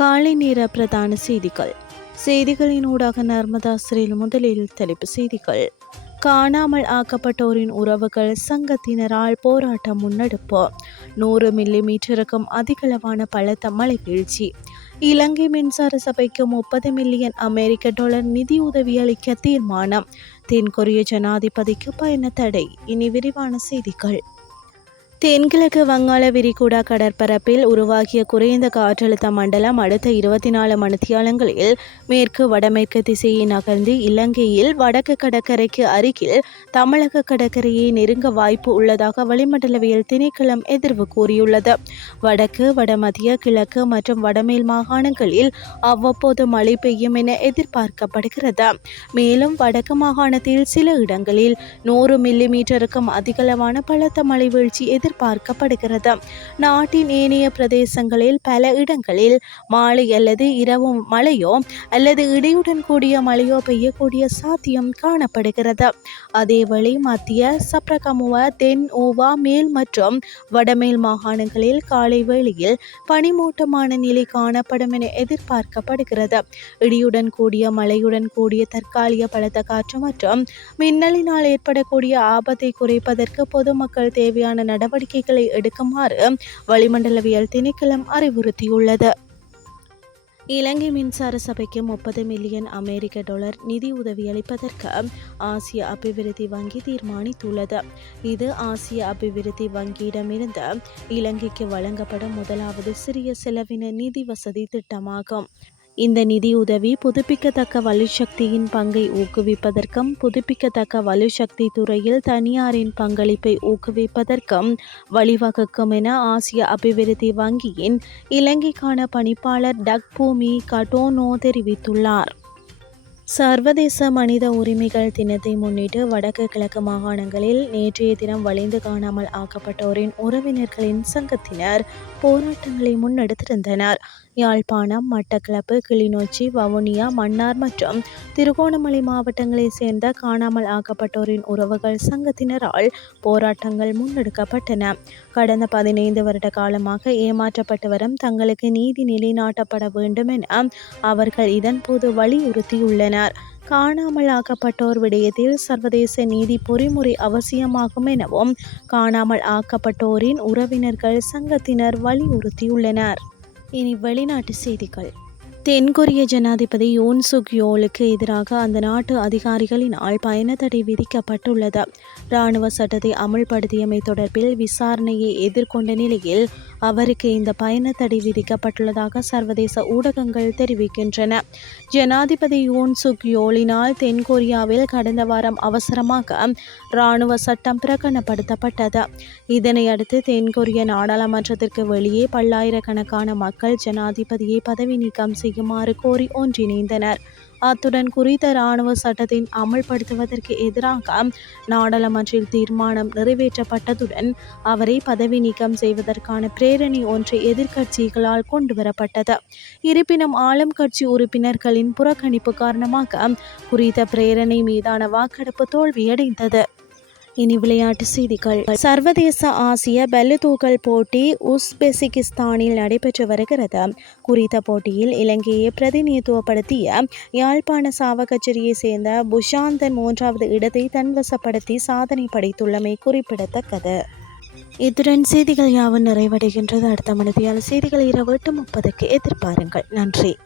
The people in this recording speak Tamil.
காலை நேர பிரதான செய்திகள். செய்திகளின் ஊடாக நர்மதா முதலில் தலைப்பு செய்திகள். காணாமல் ஆக்கப்பட்டோரின் உறவுகள் சங்கத்தினரால் போராட்டம் முன்னெடுப்பு. நூறு மில்லி மீட்டருக்கும் அதிகளவான பலத்த மழை வீழ்ச்சி. இலங்கை மின்சார சபைக்கு முப்பது மில்லியன் அமெரிக்க டாலர் நிதியுதவி அளிக்க தீர்மானம். தென்கொரிய ஜனாதிபதிக்கு பயண தடை. இனி விரிவான செய்திகள். தென்கிழக்கு வங்காள விரிகுடா கடற்பரப்பில் உருவாகிய குறைந்த காற்றழுத்த மண்டலம் அடுத்த இருபத்தி நாலு மணித்தியாலங்களில் மேற்கு வடமேற்கு திசையை நகர்ந்து இலங்கையில் வடக்கு கடற்கரைக்கு அருகில் தமிழக கடற்கரையை நெருங்க வாய்ப்பு உள்ளதாக வளிமண்டலவியல் திணைக்களம் எதிர்வு கூறியுள்ளது. வடக்கு வடமத்திய கிழக்கு மற்றும் வடமேல் மாகாணங்களில் அவ்வப்போது மழை பெய்யும் என எதிர்பார்க்கப்படுகிறது. மேலும் வடக்கு மாகாணத்தில் சில இடங்களில் நூறு மில்லி மீட்டருக்கும் அதிகளவான பலத்த மழை வீழ்ச்சி எதிர் எதிர்பார்க்கப்படுகிறது. நாட்டின் ஏனைய பிரதேசங்களில் பல இடங்களில் மாலை அல்லது இரவு மழையோ அல்லது இடியுடன் கூடிய மழையோ பெய்யக்கூடிய சாத்தியம் காணப்படுகிறது. அதேவேளை மத்திய சப்ரகமுவ தென் ஓவா மேல் மற்றும் வடமேல் மாகாணங்களில் காலை வேளையில் பனிமூட்டமான நிலை காணப்படும் என எதிர்பார்க்கப்படுகிறது. இடியுடன் கூடிய மழையுடன் கூடிய தற்காலிக பலத்த காற்று மற்றும் மின்னலினால் ஏற்படக்கூடிய ஆபத்தை குறைப்பதற்கு பொதுமக்கள் தேவையான நடவடிக்கை நடவடிக்கைகளை எடுக்குமாறு வளிமண்டலவியல் திணைக்களம் அறிவுறுத்தியுள்ளது. இலங்கை மின்சார சபைக்கு முப்பது மில்லியன் அமெரிக்க டாலர் நிதி உதவி அளிப்பதற்கு ஆசிய அபிவிருத்தி வங்கி தீர்மானித்துள்ளது. இது ஆசிய அபிவிருத்தி வங்கியிடமிருந்து இலங்கைக்கு வழங்கப்படும் முதலாவது சிறிய செலவின நிதி வசதி திட்டமாகும். இந்த நிதியுதவி புதுப்பிக்கத்தக்க வலுசக்தியின் பங்கை ஊக்குவிப்பதற்கும் புதுப்பிக்கத்தக்க வலுசக்தி துறையில் தனியாரின் பங்களிப்பை ஊக்குவிப்பதற்கும் வழிவகுக்கும் என ஆசிய அபிவிருத்தி வங்கியின் இலங்கைக்கான பணிப்பாளர் டக் பூமி கட்டோனோ தெரிவித்துள்ளார். சர்வதேச மனித உரிமைகள் தினத்தை முன்னிட்டு வடக்கு கிழக்கு மாகாணங்களில் நேற்றைய தினம் வலிந்து காணாமல் ஆக்கப்பட்டோரின் உறவினர்களின் சங்கத்தினர் போராட்டங்களை முன்னெடுத்திருந்தனர். யாழ்ப்பாணம் மட்டக்களப்பு கிளிநொச்சி வவுனியா மன்னார் மற்றும் திருகோணமலை மாவட்டங்களைச் சேர்ந்த காணாமல் ஆக்கப்பட்டோரின் உறவுகள் சங்கத்தினரால் போராட்டங்கள் முன்னெடுக்கப்பட்டன. கடந்த பதினைந்து வருட காலமாக ஏமாற்றப்பட்டு வரும் தங்களுக்கு நீதி நிலைநாட்டப்பட வேண்டும் என அவர்கள் இதன்போது வலியுறுத்தியுள்ளனர். காணாமல் ஆக்கப்பட்டோர் விடயத்தில் சர்வதேச நீதி பொறிமுறை அவசியமாகும் எனவும் காணாமல் ஆக்கப்பட்டோரின் உறவினர்கள் சங்கத்தினர் வலியுறுத்தியுள்ளனர். இனி வெளிநாட்டு செய்திகள். தென்கொரிய ஜனாதிபதி யோன் சுக் யோலுக்கு எதிராக அந்த நாட்டு அதிகாரிகளினால் பயண தடை விதிக்கப்பட்டுள்ளது. இராணுவ சட்டத்தை அமுல்படுத்தியமை தொடர்பில் விசாரணையை எதிர்கொண்ட நிலையில் அவருக்கு இந்த பயண தடை விதிக்கப்பட்டுள்ளதாக சர்வதேச ஊடகங்கள் தெரிவிக்கின்றன. ஜனாதிபதி யோன் சுக் யோலினால் தென்கொரியாவில் கடந்த வாரம் அவசரமாக இராணுவ சட்டம் பிரகடனப்படுத்தப்பட்டது. இதனையடுத்து தென்கொரிய நாடாளுமன்றத்திற்கு வெளியே பல்லாயிரக்கணக்கான மக்கள் ஜனாதிபதியை பதவி நீக்கம் செய்து செய்யுமாறு கோரி ஒன்றிணைந்தனர். அத்துடன் குறித்த இராணுவ சட்டத்தின் அமல்படுத்துவதற்கு எதிராக நாடாளுமன்றில் தீர்மானம் நிறைவேற்றப்பட்டதுடன் அவரை பதவி நீக்கம் செய்வதற்கான பிரேரணை ஒன்று எதிர்க்கட்சிகளால் கொண்டுவரப்பட்டது. இருப்பினும் ஆளும் கட்சி உறுப்பினர்களின் புறக்கணிப்பு காரணமாக குறித்த பிரேரணை மீதான வாக்கெடுப்பு தோல்வியடைந்தது. இனி விளையாட்டு செய்திகள். சர்வதேச ஆசிய பல்லுதூக்கல் போட்டி உஸ்பெசிகிஸ்தானில் நடைபெற்று வருகிறது. குறித்த போட்டியில் இலங்கையை பிரதிநிதித்துவப்படுத்திய யாழ்ப்பாண சாவகச்சேரியைச் சேர்ந்த புஷாந்தன் மூன்றாவது இடத்தை தன்வசப்படுத்தி சாதனை படைத்துள்ளமை குறிப்பிடத்தக்கது. இத்துடன் செய்திகள் யாவும் நிறைவடைகின்றது. அடுத்த மனதியால் செய்திகள் இரவு எட்டு முப்பதுக்கு எதிர்பாருங்கள். நன்றி.